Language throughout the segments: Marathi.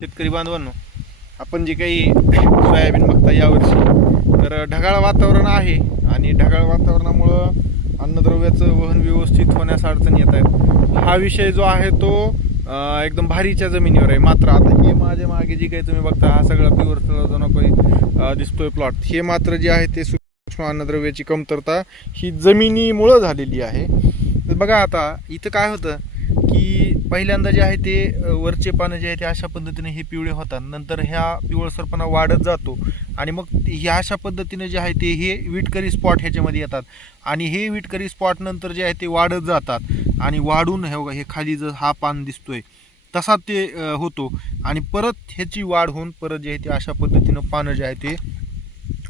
शेतकरी बांधवांनो आपण जे काही सोयाबीन बघता यावर्षी तर ढगाळ वातावरण आहे आणि ढगाळ वातावरणामुळं अन्नद्रव्याचं वहन व्यवस्थित होण्यास अडचण येत आहेत हा विषय जो आहे तो एकदम भारीच्या जमिनीवर आहे. मात्र आता हे माझ्या मागे जे काही तुम्ही बघता हा सगळा प्युअर जो नको दिसतोय प्लॉट हे मात्र जे आहे ते सूक्ष्म अन्नद्रव्याची कमतरता ही जमिनीमुळं झालेली आहे. तर बघा आता इथं काय होतं की पहिल्यांदा जे आहे ते वरचे पानं जे आहे ते अशा पद्धतीने हे पिवळे होतात. नंतर ह्या पिवळसरपणा वाढत जातो आणि मग ह्या अशा पद्धतीने जे आहे ते हे विटकरी स्पॉट ह्याच्यामध्ये येतात. आणि हे विटकरी स्पॉट नंतर जे आहे ते वाढत जातात. आणि वाढून हे हे खाली जर हा पान दिसतोय तसा ते होतो. आणि परत ह्याची वाढ होऊन परत जे आहे ते अशा पद्धतीनं पानं जे आहे ते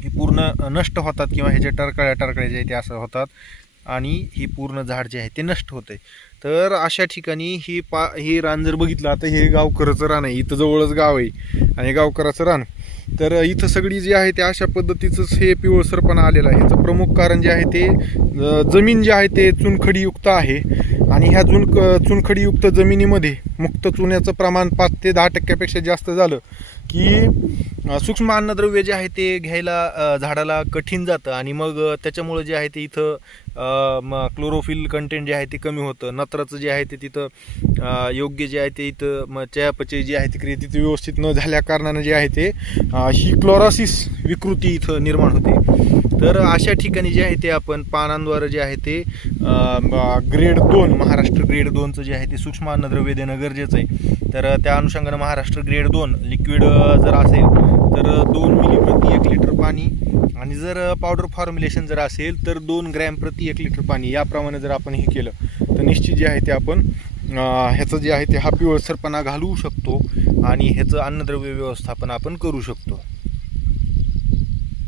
हे पूर्ण नष्ट होतात किंवा ह्याच्या टरकळ्या टरकळ्या जे आहे ते असं होतात. आणि हे पूर्ण झाड जे आहे ते नष्ट होतंय. तर अशा ठिकाणी ही पा हे रान जर बघितलं आता हे गावकराचं रान आहे इथं जवळच गाव आहे आणि गावकराचं रान. तर इथं सगळी जी आहे ते अशा पद्धतीचंच हे पिवळसरपणा आलेलं आहे. याचं प्रमुख कारण जे आहे ते जमीन जे आहे ते चुनखडीयुक्त आहे आणि ह्या चुन चुनखडीयुक्त जमिनीमध्ये मुक्त चुन्याचं प्रमाण पाच ते दहा टक्क्यापेक्षा जास्त झालं की सूक्ष्म अन्नद्रव्य जे आहे ते घ्यायला झाडाला कठीण जातं आणि मग त्याच्यामुळं जे आहे ते इथं म क्लोरोफिल कंटेंट जे आहे ते कमी होतं नत्राचं जे आहे ते तिथं योग्य जे आहे ते इथं मग चयापचय जी आहे ती क्रिया तिथं व्यवस्थित न झाल्या कारणानं जे आहे ते ही क्लोरॉसिस विकृती इथं निर्माण होते तर अशा ठिकाणी जे आहे ते आपण पानांद्वारे जे आहे ते ग्रेड दोन महाराष्ट्र ग्रेड दोनचं जे आहे ते सूक्ष्म अन्नद्रव्य देणं गरजेचं आहे तर त्या अनुषंगानं महाराष्ट्र ग्रेड दोन लिक्विड जर असेल तर दोन मिली प्रति एक लिटर पाणी आणि जर पावडर फॉर्म्युलेशन जर असेल तर दोन ग्रॅम प्रति एक लिटर पाणी. याप्रमाणे जर आपण हे केलं तर निश्चित जे आहे ते आपण ह्याचं जे आहे ते हा पिवळसरपणा घालवू शकतो आणि ह्याचं अन्नद्रव्य व्यवस्थापन आपण करू शकतो.